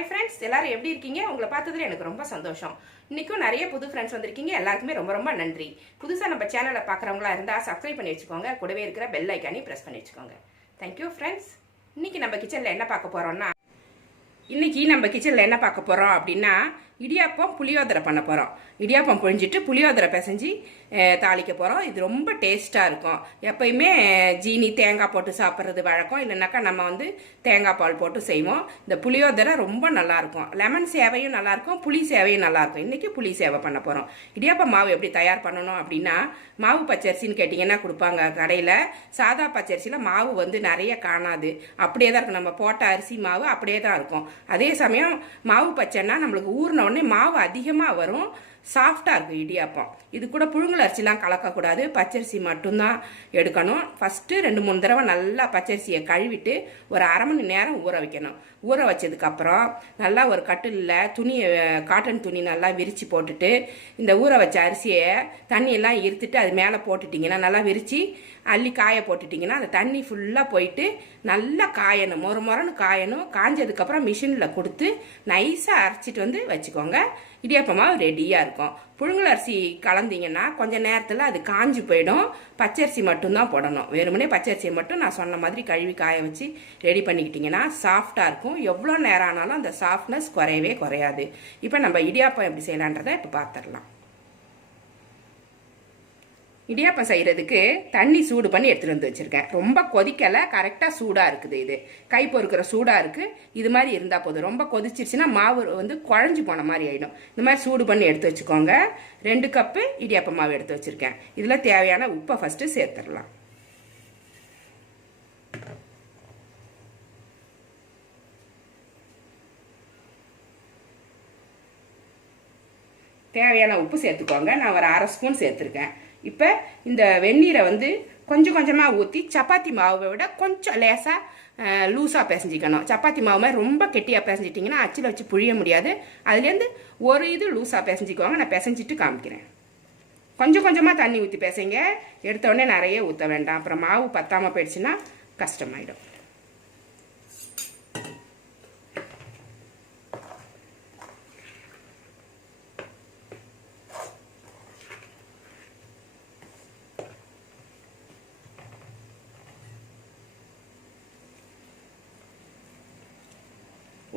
Hi friends எல்லாரும் எப்படி இருக்கீங்க? உங்களை பார்த்ததுல எனக்கு ரொம்ப சந்தோஷம். இன்னைக்கும் நிறைய புது ஃப்ரெண்ட்ஸ் வந்திருக்கீங்க. எல்லாருக்குமே ரொம்ப ரொம்ப நன்றி. புதுசாக நம்ம சேனலை பார்க்குறவங்களா இருந்தால் சப்ஸ்கிரைப் பண்ணி வச்சுக்கோங்க. கூடவே இருக்கிற பெல் ஐக்கானே ப்ரெஸ் பண்ணி வச்சுக்கோங்க. தேங்க்யூ ஃப்ரெண்ட்ஸ் இன்னைக்கு நம்ம கிச்சனில் என்ன பார்க்க போகிறோம்னா இன்னைக்கு நம்ம கிச்சனில் என்ன பார்க்க போகிறோம் அப்படின்னா இடியாப்பம் புளியோதரை பண்ண போகிறோம் இடியாப்பம் புழிஞ்சிட்டு புளியோதரை பிசைஞ்சு தாளிக்க போகிறோம் இது ரொம்ப டேஸ்ட்டாக இருக்கும். எப்பயுமே ஜீனி தேங்காய் போட்டு சாப்பிட்றது வழக்கம். இல்லைனாக்கா நம்ம வந்து தேங்காய் பால் போட்டு செய்வோம். இந்த புளியோதரை ரொம்ப நல்லாயிருக்கும் லெமன் சேவையும் நல்லாயிருக்கும் புளி சேவையும் நல்லாயிருக்கும் இன்றைக்கி புளி சேவை பண்ண போகிறோம் இடியாப்பம் மாவு எப்படி தயார் பண்ணணும் அப்படின்னா மாவு பச்சரிசின்னு கேட்டிங்கன்னா கொடுப்பாங்க கடையில். சாதா பச்சரிசியில் மாவு வந்து நிறைய காணாது. அப்படியே தான் இருக்கும். நம்ம போட்ட அரிசி மாவு அப்படியே தான் இருக்கும். அதே சமயம் மாவு பச்சைன்னா நம்மளுக்கு ஊறின உடனே மாவு அதிகமாக வரும் சாஃப்டாக இருக்கும் இடியாப்பம். இது கூட புழுங்கல் அரிசிலாம் கலக்கக்கூடாது. பச்சரிசி மட்டும்தான் எடுக்கணும். ஃபஸ்ட்டு ரெண்டு மூணு தடவை நல்லா பச்சரிசியை கழுவிட்டு ஒரு அரை மணி நேரம் ஊற வைக்கணும். ஊற வச்சதுக்கப்புறம் நல்லா ஒரு கட்டிலில் துணி காட்டன் துணி நல்லா விரித்து போட்டுட்டு இந்த ஊற வச்ச அரிசியை தண்ணியெல்லாம் இருத்துட்டு அது மேலே போட்டுட்டிங்கன்னா நல்லா விரித்து அள்ளி காய போட்டுட்டிங்கன்னா அந்த தண்ணி ஃபுல்லாக போயிட்டு நல்லா காயணும். மொறு மொறன்னு காயணும். காஞ்சதுக்கப்புறம் மிஷினில் கொடுத்து நைஸாக அரைச்சிட்டு வந்து வச்சுக்கோங்க. இடியாப்பமாக ரெடியாக இருக்கும். புழுங்கல் அரிசி கலந்தீங்கன்னா கொஞ்சம் நேரத்தில் அது காஞ்சி போயிடும். பச்சரிசி மட்டும்தான் போடணும். வெறுமனே பச்சரிசியை மட்டும் நான் சொன்ன மாதிரி கழுவி காய வச்சு ரெடி பண்ணிக்கிட்டிங்கன்னா சாஃப்டாக இருக்கும். எவ்வளோ நேரம் ஆனாலும் அந்த சாஃப்ட்னஸ் குறையவே குறையாது. இப்போ நம்ம இடியாப்பம் எப்படி செய்யலான்றதை இப்போ பார்த்துடலாம் இடியாப்பம் செய்கிறதுக்கு தண்ணி சூடு பண்ணி எடுத்துகிட்டு வந்து வச்சுருக்கேன். ரொம்ப கொதிக்கலை கரெக்டாக சூடாக இருக்குது இது. கை பொறுக்கிற சூடாக இருக்குது இது மாதிரி இருந்தால் போதும். ரொம்ப கொதிச்சிருச்சுன்னா மாவு வந்து குழஞ்சி போன மாதிரி ஆகிடும் இந்த மாதிரி சூடு பண்ணி எடுத்து வச்சுக்கோங்க. ரெண்டு கப்பு இடியாப்பம் மாவு எடுத்து வச்சுருக்கேன். இதில் தேவையான உப்பை ஃபஸ்ட்டு சேர்த்துடலாம். தேவையான உப்பு சேர்த்துக்கோங்க. நான் ஒரு அரை ஸ்பூன் சேர்த்துருக்கேன். இப்போ இந்த வெந்நீரை வந்து கொஞ்சம் கொஞ்சமாக ஊற்றி சப்பாத்தி மாவை விட கொஞ்சம் லேசாக லூஸாக பிசைஞ்சிக்கணும். சப்பாத்தி மாவு மாதிரி ரொம்ப கெட்டியாக பிசைஞ்சிட்டிங்கன்னா அச்சில் வச்சு புழிய முடியாது. அதுலேருந்து ஒரு இது லூஸாக பிசைஞ்சிக்குவாங்க. நான் பிசைஞ்சிட்டு காமிக்கிறேன். கொஞ்சம் கொஞ்சமாக தண்ணி ஊற்றி பிசைங்க. எடுத்தோடனே நிறைய ஊற்ற வேண்டாம். அப்புறம் மாவு பத்தாமல் போயிடுச்சுன்னா கஷ்டமாயிடும்.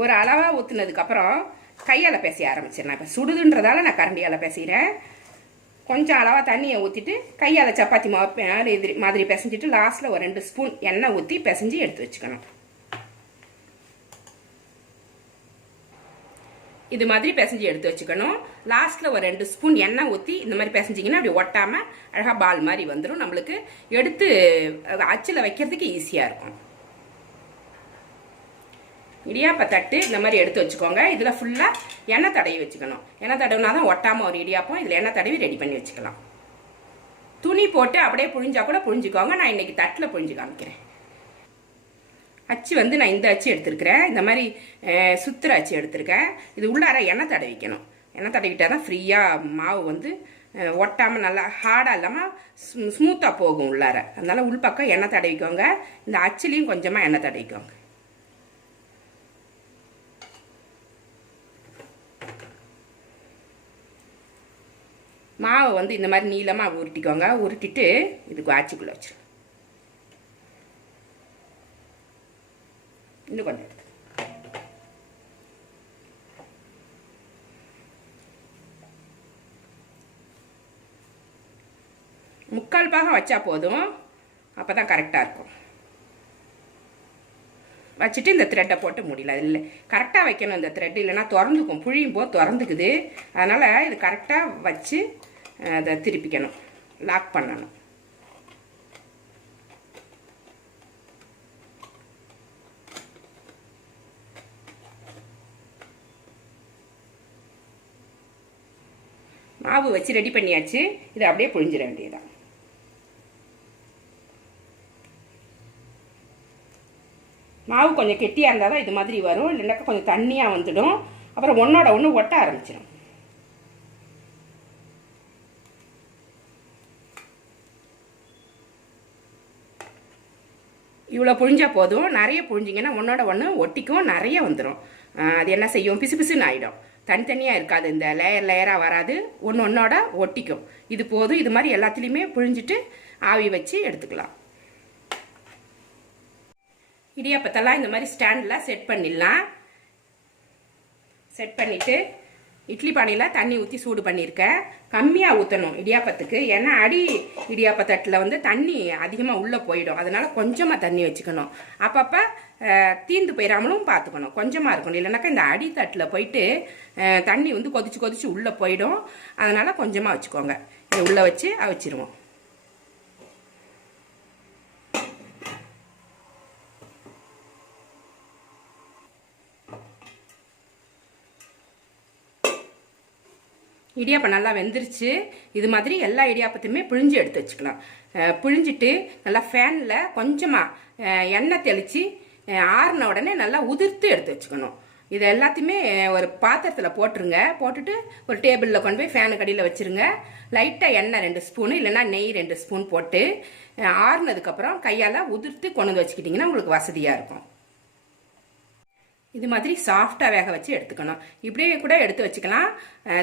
ஒரு அளவாக ஊற்றுனதுக்கப்புறம் கையால் பேச ஆரம்பிச்சிடலாம் இப்போ சுடுதுன்றதால நான் கரண்டியால் பேசுகிறேன் கொஞ்சம் அளவாக தண்ணியை ஊற்றிட்டு கையால் சப்பாத்தி மாவு இது மாதிரி பிசைஞ்சிட்டு லாஸ்ட்டில் ஒரு ரெண்டு ஸ்பூன் எண்ணெய் ஊற்றி பிசைஞ்சு எடுத்து வச்சுக்கணும். இது மாதிரி பிசைஞ்சு எடுத்து வச்சுக்கணும். லாஸ்ட்டில் ஒரு ரெண்டு ஸ்பூன் எண்ணெய் ஊற்றி இந்த மாதிரி பிசைஞ்சிங்கன்னா அப்படி ஒட்டாமல் அழகாக பால் மாதிரி வந்துடும் நம்மளுக்கு எடுத்து அச்சில் வைக்கிறதுக்கு ஈஸியாக இருக்கும். இடியாப்ப தட்டு இந்த மாதிரி எடுத்து வச்சுக்கோங்க. இதில் ஃபுல்லாக எண்ணெய் தடவி வச்சுக்கணும். எண்ணெய் தடவினா தான் ஒட்டாமல் ஒரு இடியாப்பம். இதில் எண்ணெய் தடவி ரெடி பண்ணி வச்சுக்கலாம். துணி போட்டு அப்படியே புழிஞ்சா கூட புழிஞ்சிக்கோங்க. நான் இன்னைக்கு தட்டில் புழிஞ்சு காமிக்கிறேன். அச்சு வந்து நான் இந்த அச்சு எடுத்திருக்கிறேன். இந்த மாதிரி சுத்துற அச்சு எடுத்திருக்கேன். இது உள்ளார எண்ணெய் தடவிக்கணும். எண்ணெய் தடவிட்டால் தான் ஃப்ரீயாக மாவு வந்து ஒட்டாமல் நல்லா ஹார்டாக இல்லாமல் ஸ்மூத்தாக போகும் உள்ளார. அதனால் உள்பக்கம் எண்ணெய் தடவிக்கோங்க. இந்த அச்சுலேயும் கொஞ்சமாக எண்ணெய் தடவிக்கோங்க. மாவை வந்து இந்த மாதிரி நீளமாக உருட்டிக்கோங்க. உருட்டிட்டு இதுக்கு ஆச்சிக்குள்ளே வச்சிடும் இன்னும் கொஞ்சம் எடுத்து. முக்கால் பாகம் வச்சா போதும். அப்போ தான் கரெக்டாக இருக்கும். வச்சுட்டு இந்த த்ரெட்டை போட்டு முடியல இல்லை கரெக்டாக வைக்கணும் இந்த த்ரெட் இல்லைன்னா திறந்துக்கும். புழியும் போது திறந்துக்குது. அதனால் இது கரெக்டாக வச்சு அதை திருப்பிக்கணும். லாக் பண்ணணும். மாவு வச்சு ரெடி பண்ணியாச்சு. இதை அப்படியே புழிஞ்சிட வேண்டியதுதான். மாவு கொஞ்சம் கெட்டியாக இருந்தால் தான் இது மாதிரி வரும். இல்லைன்னாக்கா கொஞ்சம் தண்ணியாக வந்துடும். அப்புறம் ஒன்றோட ஒன்று ஒட்ட ஆரம்பிச்சிடும். இவ்வளோ புழிஞ்சா போதும். நிறைய புழிஞ்சிங்கன்னா ஒன்றோட ஒன்று ஒட்டிக்கும் நிறைய வந்துடும் அது என்ன செய்யும்? பிசு பிசுன்னு ஆகிடும் தனித்தனியாக இருக்காது. இந்த லேயர் லேயராக வராது. ஒன்று ஒன்றோட ஒட்டிக்கும். இது போதும். இது மாதிரி எல்லாத்துலேயுமே புழிஞ்சிட்டு ஆவி வச்சு எடுத்துக்கலாம். இடியாப்பத்தெல்லாம் இந்த மாதிரி ஸ்டாண்டில் செட் பண்ணிடலாம். செட் பண்ணிவிட்டு இட்லி பானையில் தண்ணி ஊற்றி சூடு பண்ணியிருக்கேன். கம்மியாக ஊற்றணும் இடியாப்பத்துக்கு. ஏன்னா அடி இடியாப்பத்தட்டில் வந்து தண்ணி அதிகமாக உள்ளே போயிடும். அதனால் கொஞ்சமாக தண்ணி வச்சுக்கணும். அப்பப்போ தீந்து போயிடாமலும் பார்த்துக்கணும் கொஞ்சமாக இருக்கணும். இல்லைனாக்கா இந்த அடித்தட்டில் போயிட்டு தண்ணி வந்து கொதிச்சு கொதிச்சு உள்ளே போயிடும். அதனால் கொஞ்சமாக வச்சுக்கோங்க. இதை உள்ளே வச்சு அவிச்சிருவோம். இடியாப்பம் நல்லா வெந்துருச்சு. இது மாதிரி எல்லா இடியாப்பத்தையுமே பிழிஞ்சு எடுத்து வச்சுக்கலாம். பிழிஞ்சிட்டு நல்லா ஃபேனில் கொஞ்சமாக எண்ணெய் தெளித்து ஆறின உடனே நல்லா உதிர்த்து எடுத்து வச்சுக்கணும். இது எல்லாத்தையுமே ஒரு பாத்திரத்தில் போட்டுருங்க. போட்டுட்டு ஒரு டேபிளில் கொண்டு போய் ஃபேனு கடியில் வச்சுருங்க. லைட்டாக எண்ணெய் ரெண்டு ஸ்பூனு இல்லைன்னா நெய் ரெண்டு ஸ்பூன் போட்டு ஆறுனதுக்கப்புறம் கையால் உதிர்த்து கொண்டு வந்து வச்சுக்கிட்டிங்கன்னா உங்களுக்கு வசதியாக இருக்கும். இது மாதிரி சாஃப்டாக வேக வச்சு எடுத்துக்கணும். இப்படியே கூட எடுத்து வச்சுக்கலாம்.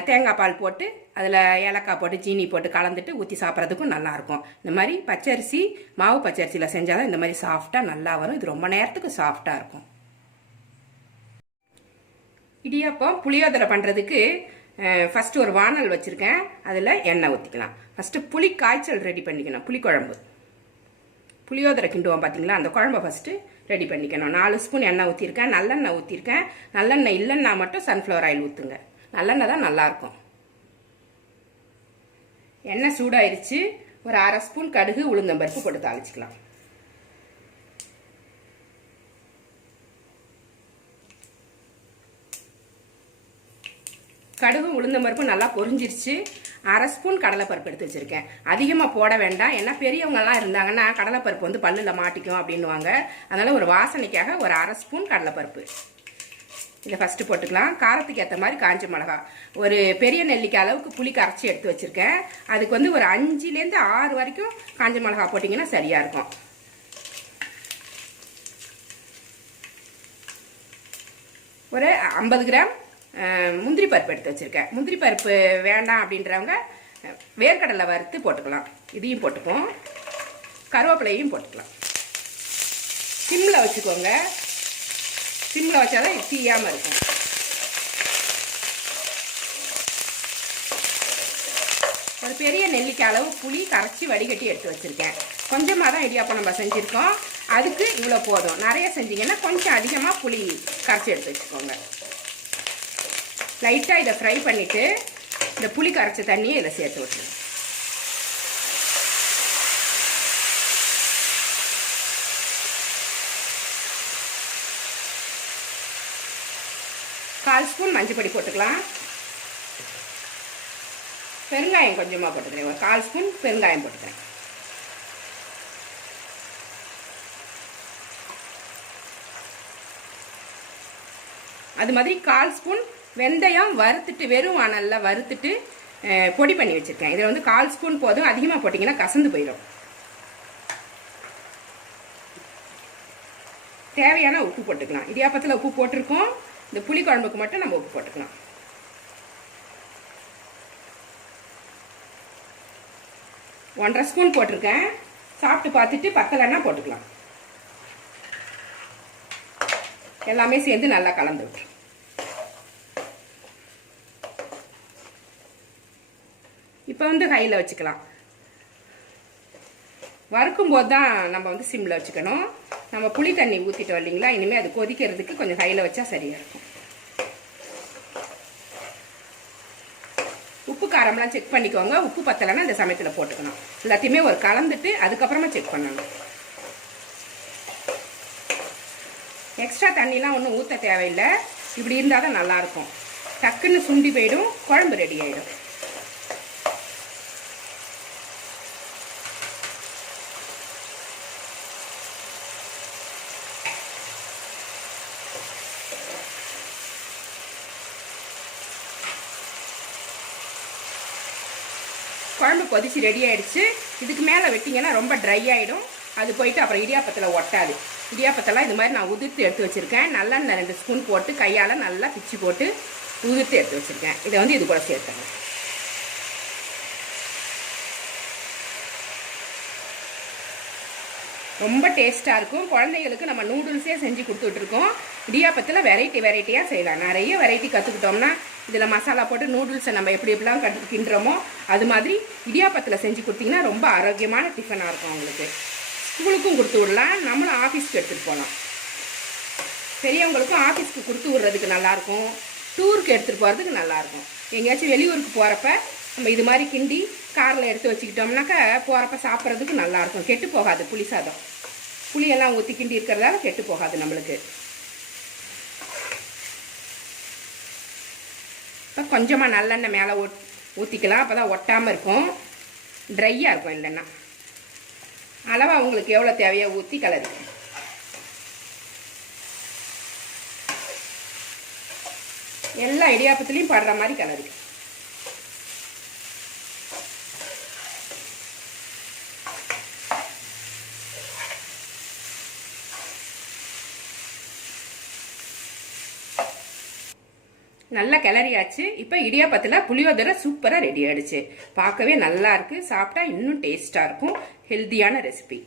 தேங்காய் பால் போட்டு அதில் ஏலக்காய் போட்டு சீனி போட்டு கலந்துட்டு ஊற்றி சாப்பிட்றதுக்கும் நல்லாயிருக்கும். இந்த மாதிரி பச்சரிசி மாவு பச்சரிசியில் செஞ்சால் தான் இந்த மாதிரி சாஃப்டாக நல்லா வரும். இது ரொம்ப நேரத்துக்கு சாஃப்டாக இருக்கும். இடியாப்பம் புளியோதரை பண்ணுறதுக்கு ஃபஸ்ட்டு ஒரு வானல் வச்சுருக்கேன். அதில் எண்ணெய் ஊற்றிக்கலாம் ஃபஸ்ட்டு புளி காய்ச்சல் ரெடி பண்ணிக்கணும். புளிக்குழம்பு. புளியோதரை கிண்டுவோம் பார்த்தீங்களா அந்த குழம்ப ஃபஸ்ட்டு ரெடி பண்ணிக்கணும். நாலு ஸ்பூன் எண்ணெய் ஊற்றிருக்கேன் நல்லெண்ணெய் ஊற்றிருக்கேன் நல்லெண்ணெய் இல்லைன்னா மட்டும் சன்ஃப்ளவர் ஆயில் ஊற்றுங்க நல்லெண்ணெய் தான் நல்லாயிருக்கும். எண்ணெய் சூடாயிருச்சு. ஒரு அரை ஸ்பூன் கடுகு உளுந்தம்பருப்பு போட்டு தாளிச்சிக்கலாம். கடுகும் பருப்பு நல்லா பொரிஞ்சிருச்சு. அரை ஸ்பூன் கடலைப்பருப்பு எடுத்து வச்சுருக்கேன். அதிகமாக போட வேண்டாம். ஏன்னா பெரியவங்கலாம் இருந்தாங்கன்னா கடலைப்பருப்பு வந்து பல்லில் மாட்டிக்கும் அப்படின்னுவாங்க. அதனால் ஒரு வாசனைக்காக ஒரு அரை ஸ்பூன் கடலைப்பருப்பு. இதை ஃபஸ்ட்டு போட்டுக்கலாம். காரத்துக்கு ஏற்ற மாதிரி காஞ்ச மிளகா. ஒரு பெரிய நெல்லிக்காய் அளவுக்கு புளி கரைச்சி எடுத்து வச்சுருக்கேன். அதுக்கு வந்து ஒரு அஞ்சுலேருந்து ஆறு வரைக்கும் காஞ்ச மிளகா போட்டிங்கன்னா சரியாக இருக்கும். ஒரு ஐம்பது கிராம் முந்திரி பருப்பு எடுத்து வச்சுருக்கேன். முந்திரி பருப்பு வேண்டாம் அப்படின்றவங்க வேர்க்கடலை வறுத்து போட்டுக்கலாம். இதையும் போட்டுப்போம். கருவேப்பிலையும் போட்டுக்கலாம். சிம்மில் வச்சுக்கோங்க. சிம்மில் வச்சாதான் தான் தீயாமல் இருக்கும். ஒரு பெரிய நெல்லிக்காய் அளவு புளி கரைச்சி வடிகட்டி எடுத்து வச்சுருக்கேன். கொஞ்சமாக தான் இடியாப்பம் நம்ம செஞ்சுருக்கோம். அதுக்கு இவ்வளோ போதும். நிறைய செஞ்சீங்கன்னா கொஞ்சம் அதிகமாக புளி கரைச்சி எடுத்து வச்சுக்கோங்க. லைட்டாக இதை ஃப்ரை பண்ணிவிட்டு இந்த புளி கரைச்ச தண்ணியை இதை சேர்த்து விட்டுருங்க. கால் ஸ்பூன் மஞ்சள் பொடி போட்டுக்கலாம். பெருங்காயம் கொஞ்சமாக போட்டுக்கிறேன். ஒரு கால் ஸ்பூன் பெருங்காயம் போட்டுக்கிறேன். அது மாதிரி கால் ஸ்பூன் வெந்தயம் வறுத்துட்டு வெறும் அனலில் வறுத்துட்டு பொடி பண்ணி வச்சுருக்கேன். இதில் வந்து கால் ஸ்பூன் போதும். அதிகமாக போட்டிங்கன்னா கசந்து போயிடும் தேவையான உப்பு போட்டுக்கலாம். இடியாப்பத்தில் உப்பு போட்டிருக்கோம். இந்த புளி குழம்புக்கு மட்டும் நம்ம உப்பு போட்டுக்கலாம். ஒன்றரை ஸ்பூன் போட்டிருக்கேன். சாப்பிட்டு பார்த்துட்டு பத்தலைன்னா போட்டுக்கலாம். எல்லாமே சேர்ந்து நல்லா கலந்து விட்டுரும். இப்போ வந்து கையில் வச்சுக்கலாம். வறுக்கும்போது தான் நம்ம வந்து சிம்மில் வச்சுக்கணும். நம்ம புளி தண்ணி ஊற்றிட்டு இல்லைங்களா? இனிமேல் அது கொதிக்கிறதுக்கு கொஞ்சம் கையில் வச்சா சரியாக இருக்கும். உப்பு காரம்லாம் செக் பண்ணிக்கோங்க. உப்பு பத்தலைன்னா இந்த சமயத்தில் போட்டுக்கணும். எல்லாத்தையுமே ஒரு கலந்துட்டு அதுக்கப்புறமா செக் பண்ணணும். எக்ஸ்ட்ரா தண்ணிலாம் ஒன்றும் ஊற்ற தேவையில்லை. இப்படி இருந்தால் தான் நல்லாயிருக்கும். டக்குன்னு சுண்டி போயிடும். குழம்பு ரெடி ஆகிடும் குழம்பு கொதிச்சு ரெடி ஆகிடுச்சு இதுக்கு மேலே வெட்டிங்கன்னா ரொம்ப ட்ரை ஆகிடும் அது போயிட்டு அப்புறம் இடியாப்பத்தில் ஒட்டாது. இடியாப்பத்தெல்லாம் இது மாதிரி நான் உதிர்த்து எடுத்து வச்சுருக்கேன். நல்லெண்ணெய் ரெண்டு ஸ்பூன் போட்டு கையால் நல்லா பிச்சு போட்டு உதிர்த்து எடுத்து வச்சுருக்கேன். இதை வந்து இது கூட சேர்த்துங்க. ரொம்ப டேஸ்ட்டாக இருக்கும். குழந்தைகளுக்கு நம்ம நூடுல்ஸே செஞ்சு கொடுத்துட்ருக்கோம் இடியாப்பத்தில் வெரைட்டி வெரைட்டியாக செய்யலாம். நிறைய வெரைட்டி கற்றுக்கிட்டோம்னா இதில் மசாலா போட்டு நூடுல்ஸை நம்ம எப்படி எப்படிலாம் கட்டு கிண்டுறோமோ அது மாதிரி இடியாப்பத்தில் செஞ்சு கொடுத்தீங்கன்னா ரொம்ப ஆரோக்கியமான டிஃபனாக இருக்கும் அவங்களுக்கு. ஸ்கூலுக்கும் கொடுத்து விடலாம். நம்மளும் ஆஃபீஸ்க்கு எடுத்துகிட்டு போகலாம். பெரியவங்களுக்கும் ஆஃபீஸ்க்கு கொடுத்து விட்றதுக்கு நல்லாயிருக்கும். டூருக்கு எடுத்துகிட்டு போகிறதுக்கு நல்லாயிருக்கும். எங்கேயாச்சும் வெளியூருக்கு போகிறப்ப நம்ம இது மாதிரி கிண்டி காரில் எடுத்து வச்சுக்கிட்டோம்னாக்கா போகிறப்ப சாப்பிட்றதுக்கு நல்லாயிருக்கும். கெட்டு போகாது. புளி சாதம். புளியெல்லாம் ஊற்றி கிண்டி இருக்கிறதால கெட்டு போகாது நம்மளுக்கு. இப்போ கொஞ்சமாக நல்லெண்ணெய் மேலே ஒட் ஊற்றிக்கலாம் அப்போ தான் ஒட்டாமல் இருக்கும். ட்ரையாக இருக்கும் இல்லைன்னா. அளவாக உங்களுக்கு எவ்வளோ தேவையோ ஊற்றி கலரு எல்லா இடியாப்பத்துலேயும் படுற மாதிரி கலருக்கு நல்லா கிளறியாச்சு. இப்போ இடியாப்பத்தில் புளியோதரை சூப்பராக ரெடி ஆயிடுச்சு. பார்க்கவே நல்லா இருக்கு. சாப்பிட்டா இன்னும் டேஸ்ட்டாக இருக்கும். ஹெல்த்தியான ரெசிபி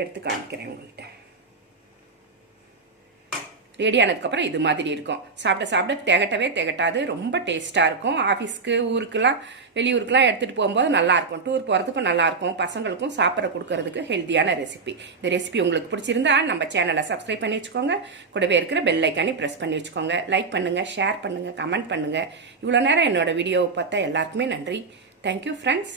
எடுத்து காமிக்கிறேன் உங்கள்கிட்ட. ரெடி ஆனதுக்கப்புறம் இது மாதிரி இருக்கும். சாப்பிட சாப்பிட திகட்டவே திகட்டாது ரொம்ப டேஸ்ட்டாக இருக்கும். ஆஃபீஸ்க்கு ஊருக்குலாம் வெளியூருக்குலாம் எடுத்துகிட்டு போகும்போது நல்லாயிருக்கும் டூர் போகிறதுக்கும் நல்லாயிருக்கும் பசங்களுக்கும் சாப்பிட கொடுக்கறதுக்கு ஹெல்த்தியான ரெசிபி இந்த ரெசிபி உங்களுக்கு பிடிச்சிருந்தா நம்ம சேனலை சப்ஸ்கிரைப் பண்ணி வச்சுக்கோங்க. கூடவே இருக்கிற பெல் ஐக்கானே ப்ரெஸ் பண்ணி வச்சுக்கோங்க. லைக் பண்ணுங்கள் ஷேர் பண்ணுங்கள் கமெண்ட் பண்ணுங்கள் இவ்வளோ நேரம் என்னோடய வீடியோவை பார்த்தா எல்லாருக்குமே நன்றி. Thank you friends